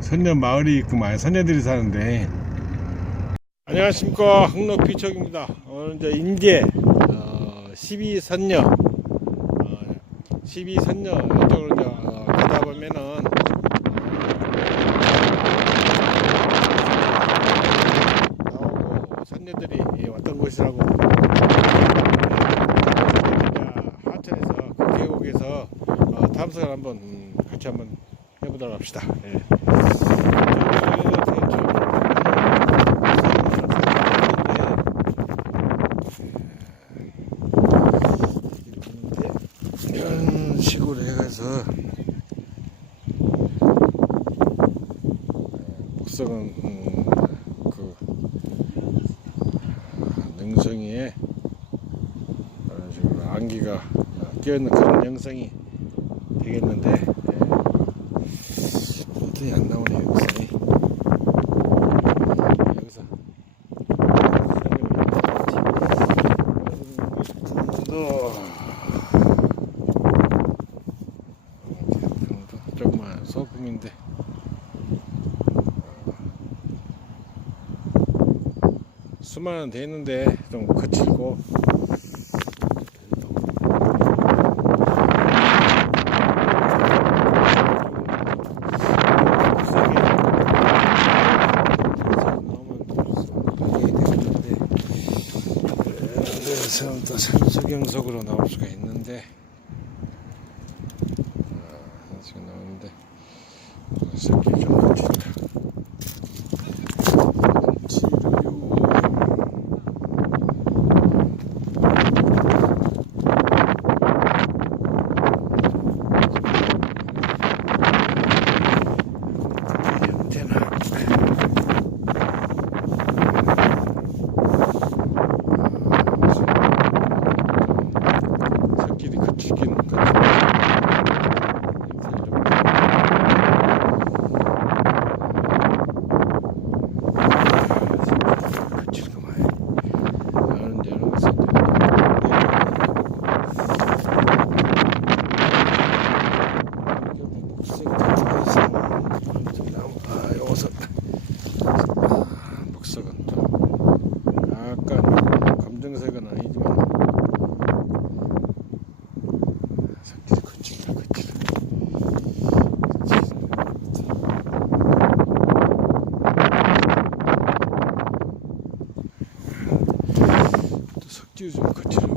선녀 마을이 있구만. 선녀들이 사는데. 안녕하십니까, 항로피척입니다. 오늘 이제 인제 12선녀 12선녀 이쪽으로 이제 가다 보면은 나오고 선녀들이 왔던 곳이라고. 하천에서 그 계곡에서 탐색을 한번 같이 한번 해보도록 합시다. 예. 이런 식으로 해가서 목석은 그 능성이에 이런 식으로 안개가 끼어있는 그런 영상이 되겠는데, 어떻게 안 나오네 여기서. 조금만 소금인데 수만은 돼 있는데 좀 거칠고 그래서 또 산수경석으로 나올 수가 있는데 지금 나오는데 새끼 좀 거칠까. 목석은 약간 검정색은 아니지만 색깔이 거칠다. 또 석지도 좀 거칠어.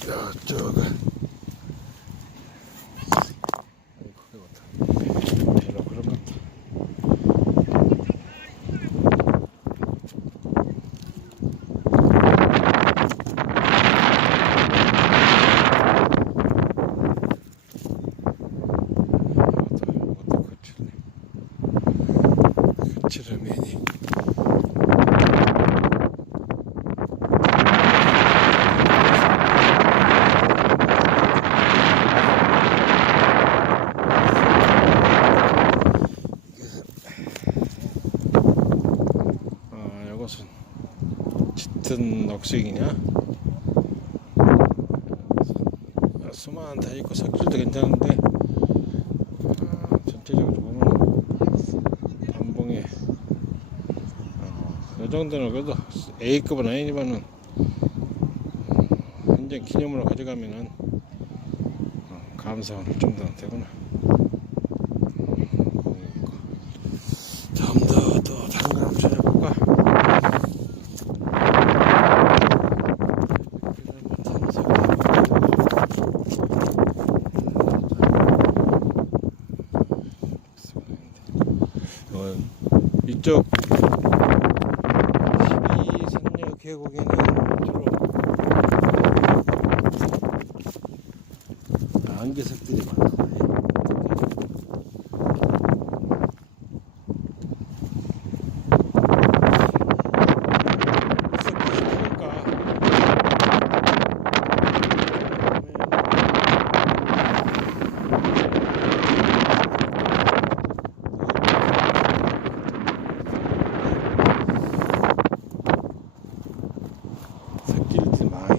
저쪽은 별로 그런 것 같아. 거칠으면이 이것은 짙은 녹색이냐? 수만 다 있고 석질도 괜찮은데 전체적으로 보면 단봉에 이 정도는 그래도 A급은 아니지만은 현재 기념으로 가져가면은 감사할 정도는 되구나. 좀 더 다른 거 한번 찾아볼까? 이쪽 12선녀 계곡에는 주로 안개색들이 많고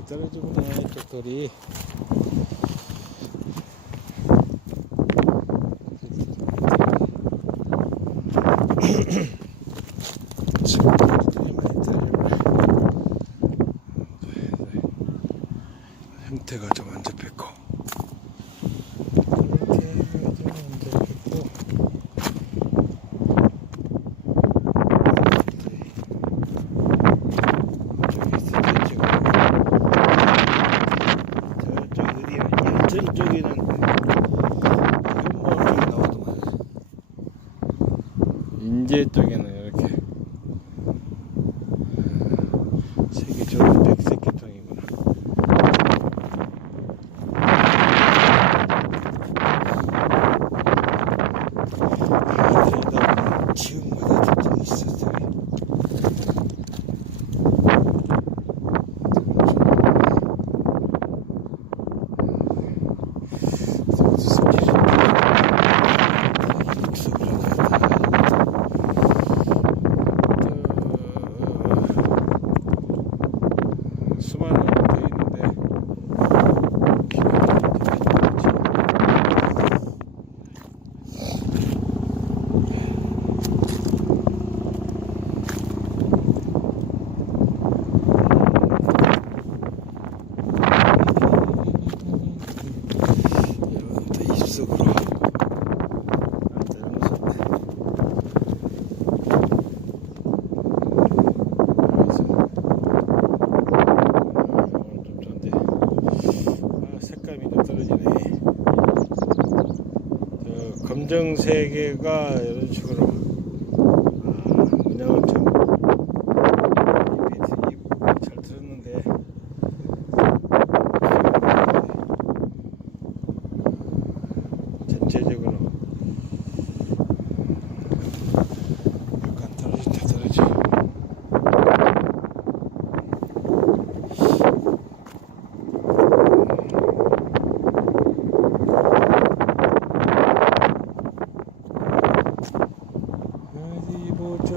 떨어지구나 이쪽 돌이. 형태가 좀 안 잡혔고, 저쪽에는 현모 쪽이 나오더만. 인제 쪽에는 이렇게 색이 좋은 백색 계통이구나. 들다 지역마다 특징이 있어. 수많은 데 있는데 이런 또 입속으로 검정색가 이런 식으로 문양을 참 잘 들었는데 전체적으로 약간 떨어져. 어디 보자.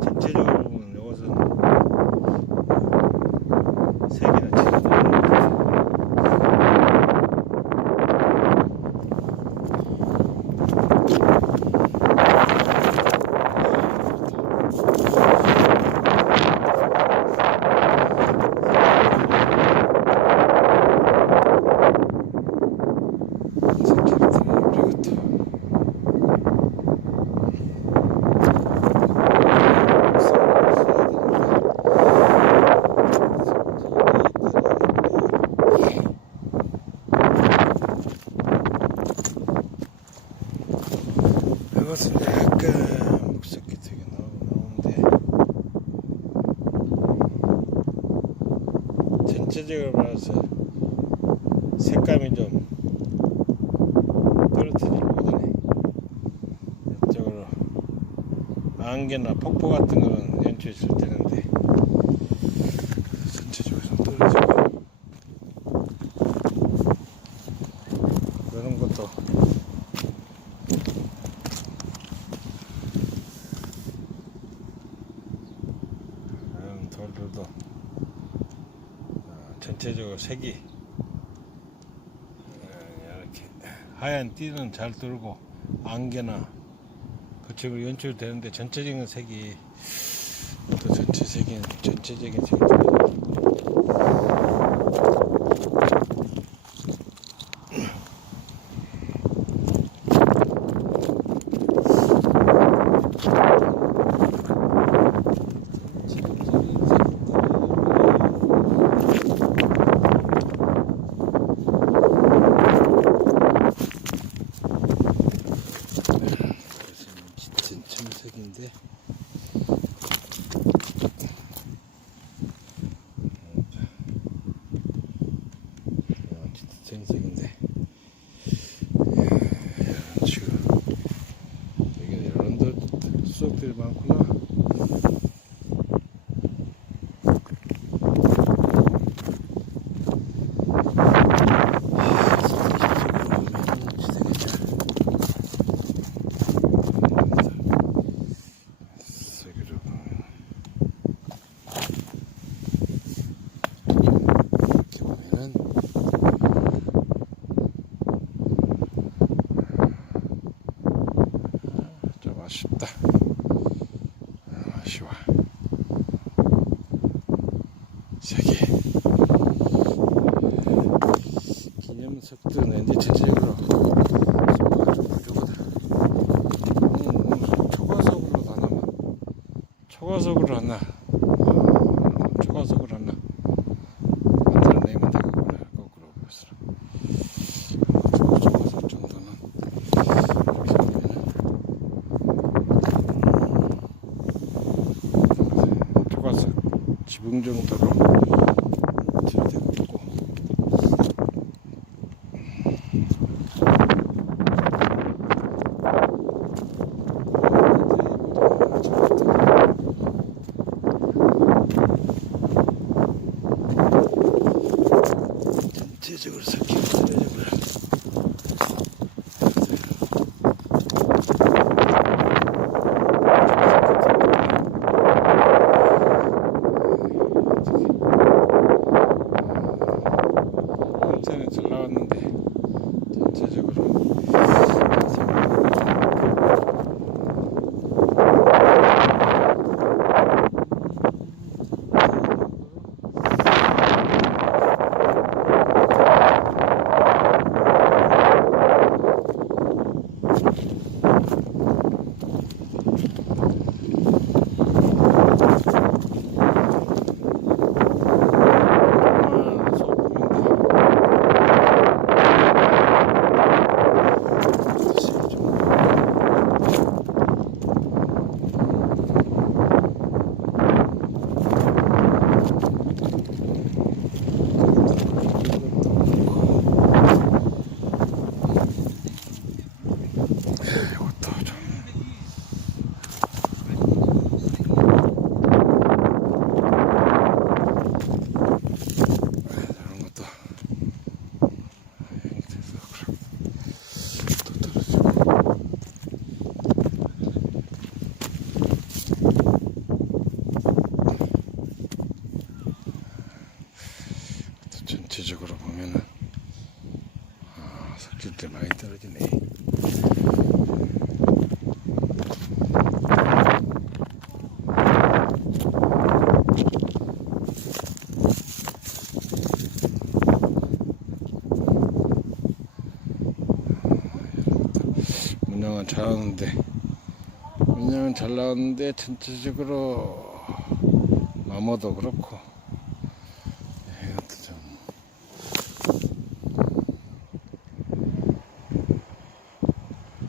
전체적으로 보면 이것은 색이나 이것은 약간 목석기 되게 나오는데 전체적으로 봐서 색감이 좀 떨어뜨리지 못하네. 이쪽으로 안개나 폭포 같은 거는 연출했을 때는데 전체적으로 좀 떨어지고 그런 것도 돌들도 전체적으로 색이 이렇게 하얀 띠는 잘 돌고 안개나 그쪽으로 연출되는데 전체적인 색이 또 전체적인 색이 짙은 청색인데 진짜 전색인데. 지금 여기 이런 데 수석들이 많구나. 아쉽다. 아쉬워. 3개. 기념석들은 이제 전체적으로 좀 부족하다. 초과석으로 하나. 초과석으로 하나. 초과석으로 하나. 만들어 내면 되겠구나. 거꾸로 보였어. 초과석 정도는. 지붕 정도로 들이대고 있고. 전체적으로 섞이고 전체적으로 잘 나왔는데 전체적으로 전체적으로 보면은 섞일 때 많이 떨어지네. 문양은 잘 나왔는데 전체적으로 마모도 그렇고 이것도 좀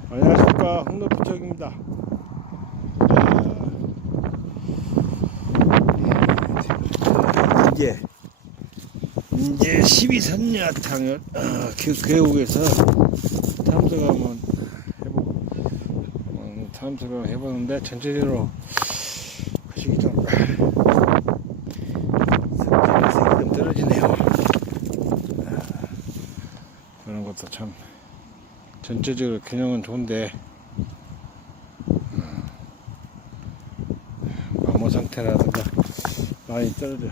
안녕하십니까, 홍노부척입니다. 이제 12선야탕을 계곡에서 탐색을 한번 탐색을 해보는데 전체적으로 거식이 좀 색이 좀 떨어지네요. 그런 것도 참 전체적으로 균형은 좋은데 마모 상태라든가 많이 떨어져서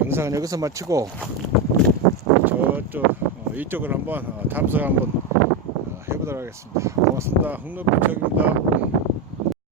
영상은 여기서 마치고 저쪽 이쪽을 한번 탐색 한번 해보도록 하겠습니다. 고맙습니다. 홍노부척입니다.